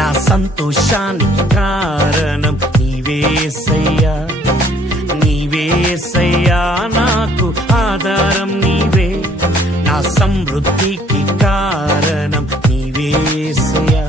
నా సంతోషానికి కారణం నీవేసయ్యా, నీవేసయ్యా, నాకు ఆధారం నీవే, నా సమృద్ధికి కారణం నీవేసయ్యా.